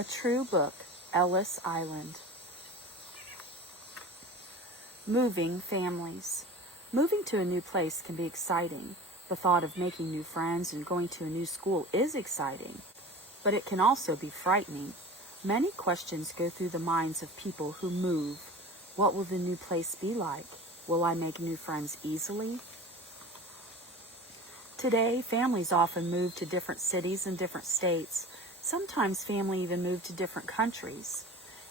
A true book, Ellis Island. Moving families. Moving to a new place can be exciting. The thought of making new friends and going to a new school is exciting, but it can also be frightening. Many questions go through the minds of people who move. What will the new place be like? Will I make new friends easily? Today, families often move to different cities and different states. Sometimes family even move to different countries.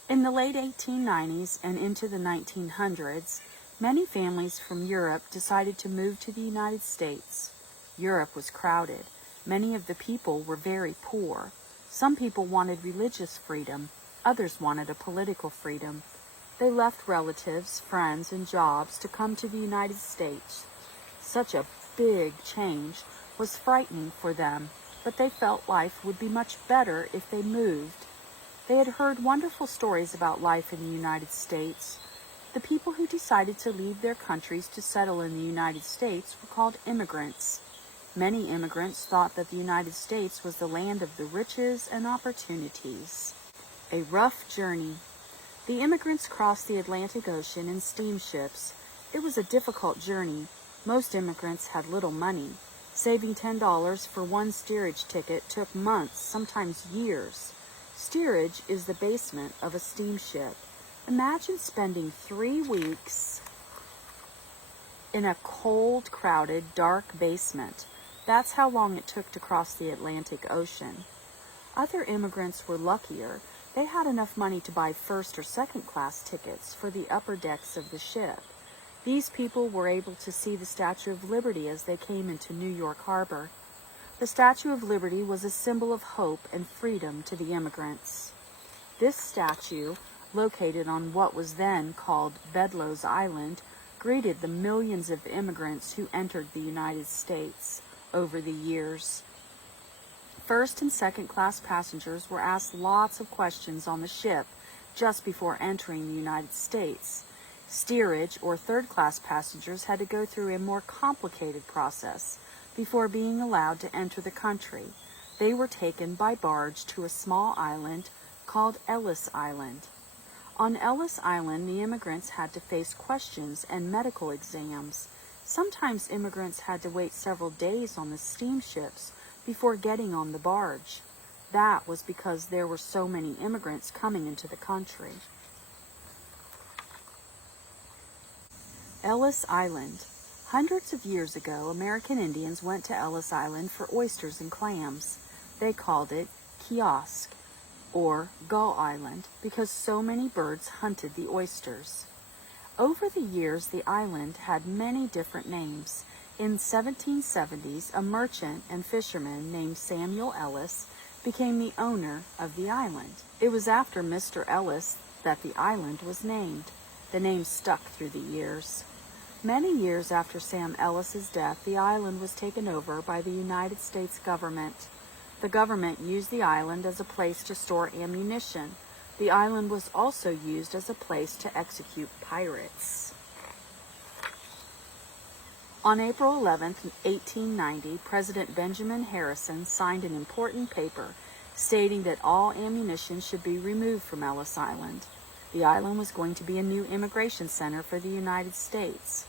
In the late 1890s and into the 1900s, many families from Europe decided to move to the United States. Europe was crowded. Many of the people were very poor. Some people wanted religious freedom. Others wanted a political freedom. They left relatives, friends, and jobs to come to the United States. Such a big change was frightening for them, but they felt life would be much better if they moved. They had heard wonderful stories about life in the United States. The people who decided to leave their countries to settle in the United States were called immigrants. Many immigrants thought that the United States was the land of the riches and opportunities. A rough journey. The immigrants crossed the Atlantic Ocean in steamships. It was a difficult journey. Most immigrants had little money. Saving $10 for one steerage ticket took months, sometimes years. Steerage is the basement of a steamship. Imagine spending 3 weeks in a cold, crowded, dark basement. That's how long it took to cross the Atlantic Ocean. Other immigrants were luckier. They had enough money to buy first or second class tickets for the upper decks of the ship. These people were able to see the Statue of Liberty as they came into New York Harbor. The Statue of Liberty was a symbol of hope and freedom to the immigrants. This statue, located on what was then called Bedloe's Island, greeted the millions of immigrants who entered the United States over the years. First and second class passengers were asked lots of questions on the ship just before entering the United States. Steerage or third class passengers had to go through a more complicated process before being allowed to enter the country. They were taken by barge to a small island called Ellis Island. On Ellis Island, the immigrants had to face questions and medical exams. Sometimes immigrants had to wait several days on the steamships before getting on the barge. That was because there were so many immigrants coming into the country. Ellis Island. Hundreds of years ago, American Indians went to Ellis Island for oysters and clams. They called it Kiosk, or Gull Island, because so many birds hunted the oysters. Over the years, the island had many different names. In the 1770s, a merchant and fisherman named Samuel Ellis became the owner of the island. It was after Mr. Ellis that the island was named. The name stuck through the years. Many years after Sam Ellis's death, the island was taken over by the United States government. The government used the island as a place to store ammunition. The island was also used as a place to execute pirates. On April 11, 1890, President Benjamin Harrison signed an important paper stating that all ammunition should be removed from Ellis Island. The island was going to be a new immigration center for the United States.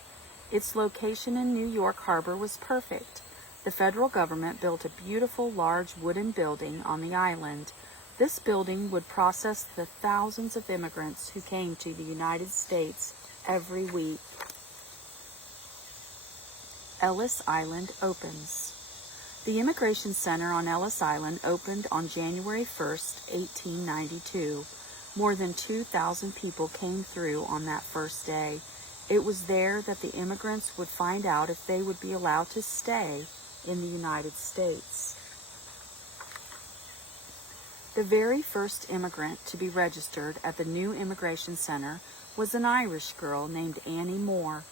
Its location in New York Harbor was perfect. The federal government built a beautiful, large wooden building on the island. This building would process the thousands of immigrants who came to the United States every week. Ellis Island opens. The Immigration Center on Ellis Island opened on January 1st, 1892. More than 2,000 people came through on that first day. It was there that the immigrants would find out if they would be allowed to stay in the United States. The very first immigrant to be registered at the new Immigration Center was an Irish girl named Annie Moore.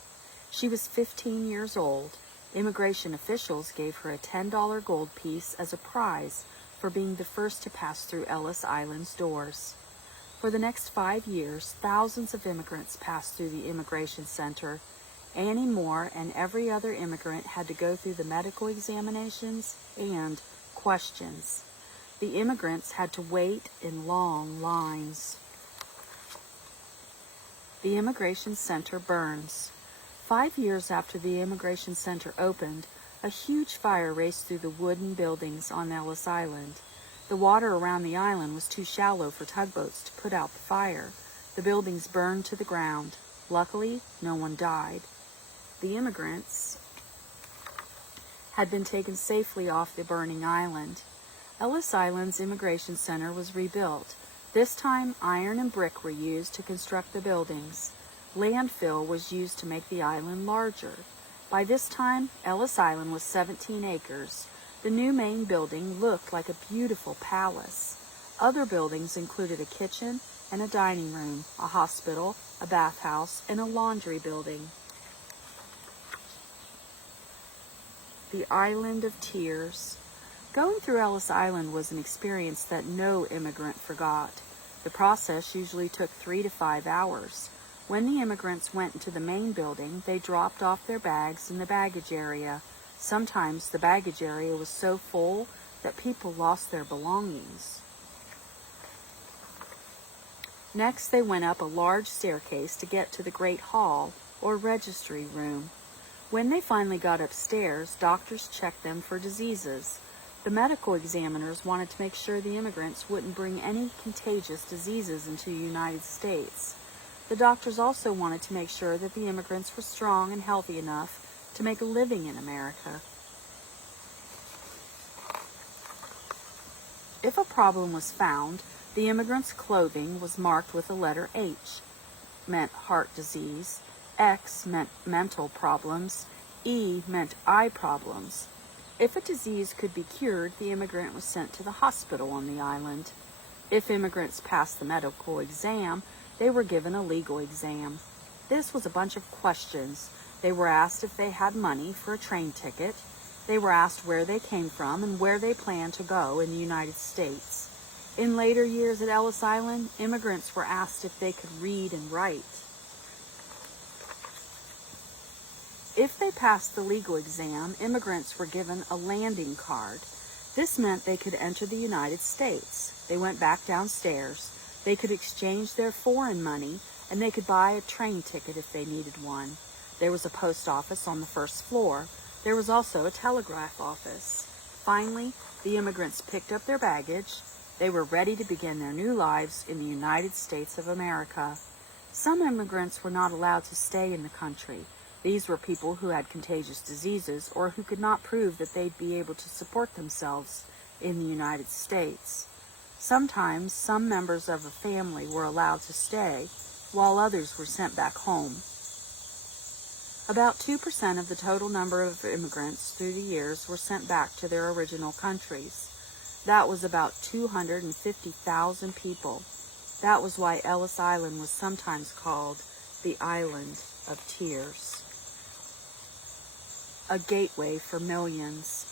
She was 15 years old. Immigration officials gave her a $10 gold piece as a prize for being the first to pass through Ellis Island's doors. For the next 5 years, thousands of immigrants passed through the Immigration Center. Annie Moore and every other immigrant had to go through the medical examinations and questions. The immigrants had to wait in long lines. The Immigration Center burns. 5 years after the Immigration Center opened, a huge fire raced through the wooden buildings on Ellis Island. The water around the island was too shallow for tugboats to put out the fire. The buildings burned to the ground. Luckily, no one died. The immigrants had been taken safely off the burning island. Ellis Island's Immigration Center was rebuilt. This time, iron and brick were used to construct the buildings. Landfill was used to make the island larger. By this time, Ellis Island was 17 acres. The new main building looked like a beautiful palace. Other buildings included a kitchen and a dining room, a hospital, a bathhouse, and a laundry building. The Island of Tears. Going through Ellis Island was an experience that no immigrant forgot. The process usually took 3 to 5 hours. When the immigrants went into the main building, they dropped off their bags in the baggage area. Sometimes the baggage area was so full that people lost their belongings. Next, they went up a large staircase to get to the Great Hall, or registry room. When they finally got upstairs, doctors checked them for diseases. The medical examiners wanted to make sure the immigrants wouldn't bring any contagious diseases into the United States. The doctors also wanted to make sure that the immigrants were strong and healthy enough to make a living in America. If a problem was found, the immigrants' clothing was marked with the letter H, meant heart disease, X meant mental problems, E meant eye problems. If a disease could be cured, the immigrant was sent to the hospital on the island. If immigrants passed the medical exam, they were given a legal exam. This was a bunch of questions. They were asked if they had money for a train ticket. They were asked where they came from and where they planned to go in the United States. In later years at Ellis Island, immigrants were asked if they could read and write. If they passed the legal exam, immigrants were given a landing card. This meant they could enter the United States. They went back downstairs. They could exchange their foreign money, and they could buy a train ticket if they needed one. There was a post office on the first floor. There was also a telegraph office. Finally, the immigrants picked up their baggage. They were ready to begin their new lives in the United States of America. Some immigrants were not allowed to stay in the country. These were people who had contagious diseases or who could not prove that they'd be able to support themselves in the United States. Sometimes some members of a family were allowed to stay, while others were sent back home. About 2% of the total number of immigrants through the years were sent back to their original countries. That was about 250,000 people. That was why Ellis Island was sometimes called the Island of Tears. A gateway for millions.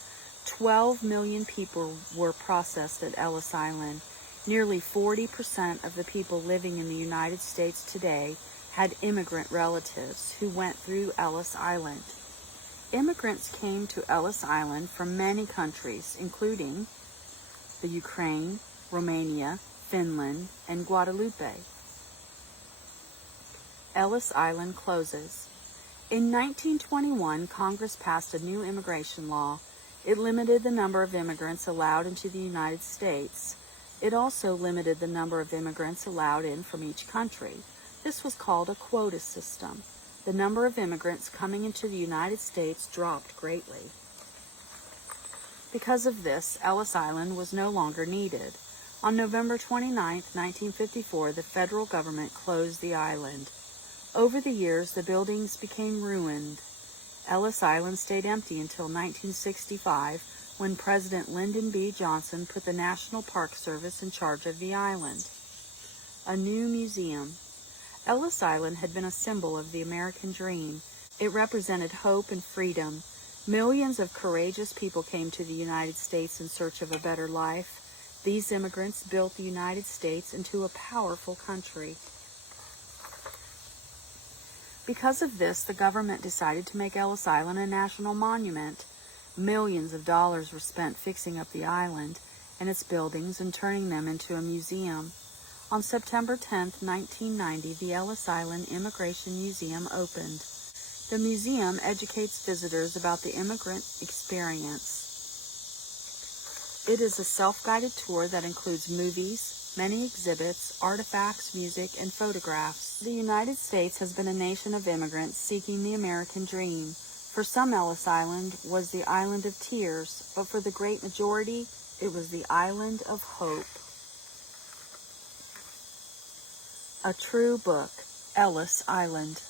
12 million people were processed at Ellis Island. Nearly 40% of the people living in the United States today had immigrant relatives who went through Ellis Island. Immigrants came to Ellis Island from many countries, including the Ukraine, Romania, Finland, and Guadeloupe. Ellis Island closes. In 1921, Congress passed a new immigration law. It limited the number of immigrants allowed into the United States. It also limited the number of immigrants allowed in from each country. This was called a quota system. The number of immigrants coming into the United States dropped greatly. Because of this, Ellis Island was no longer needed. On November 29, 1954, the federal government closed the island. Over the years, the buildings became ruined. Ellis Island stayed empty until 1965, when President Lyndon B. Johnson put the National Park Service in charge of the island. A new museum. Ellis Island had been a symbol of the American dream. It represented hope and freedom. Millions of courageous people came to the United States in search of a better life. These immigrants built the United States into a powerful country. Because of this, the government decided to make Ellis Island a national monument. Millions of dollars were spent fixing up the island. and its buildings and turning them into a museum. On September 10, 1990, the Ellis Island Immigration Museum opened. The museum educates visitors about the immigrant experience. It is a self-guided tour that includes movies, many exhibits, artifacts, music, and photographs. The United States has been a nation of immigrants seeking the American dream. For some, Ellis Island was the island of tears, but for the great majority, it was the island of hope. A true book, Ellis Island.